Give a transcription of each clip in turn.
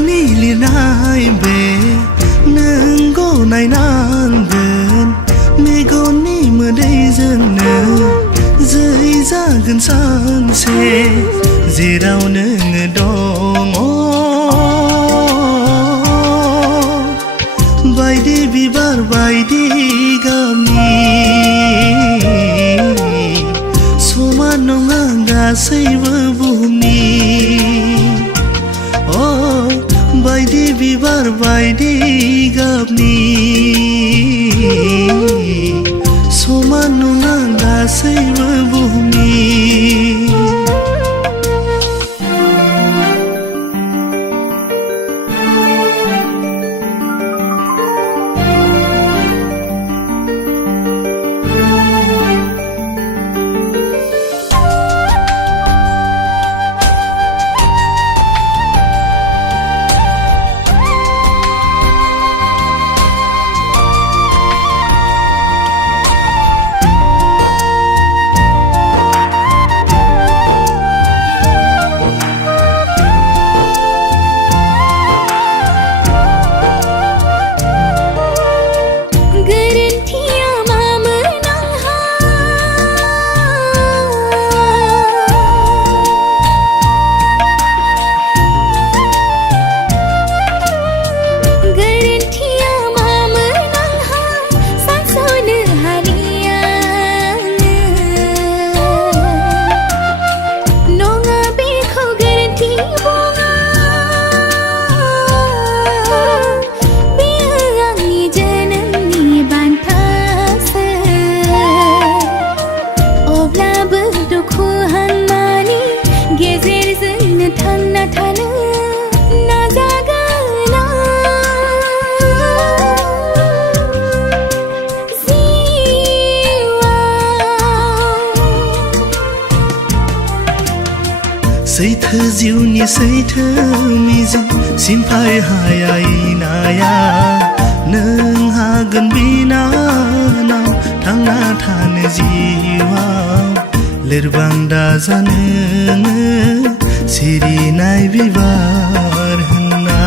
आंनि लिरनाय बे नोंखौ नायनांगोन मेगननि मोदैजोंनो जै जागोन सानसे जेराव नोङो दङ बायदि बिबार बायदि गाबनि समान नङा गासैबो बुहुमनि बायदि बिबार बायदि गाबनि समान नङा गासैबो बुहुमनि सैथो जिउनि सैथो मिजिं सिमफाय हायै नाया नों हागोन बिनानाव थांना थानो जिउआव लोरबां दाजानो सिरिनाय बिबार होनना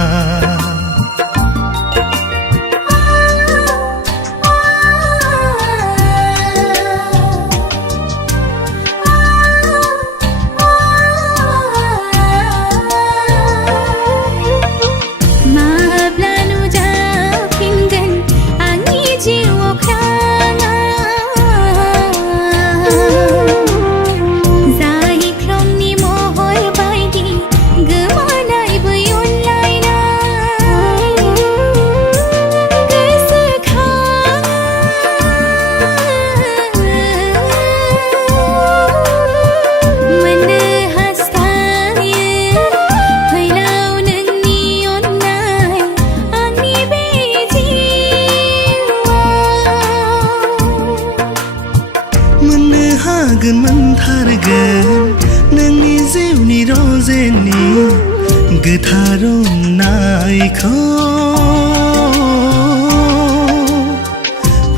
मोनथारगोन नोंनि जिउनि रजेनि गोथार अननायखौ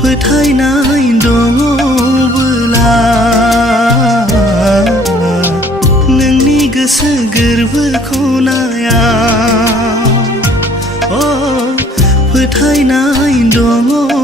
फोथायनाय दङब्ला नोंनि गोसो गोरबोखौ नाया फोथायनाय दङ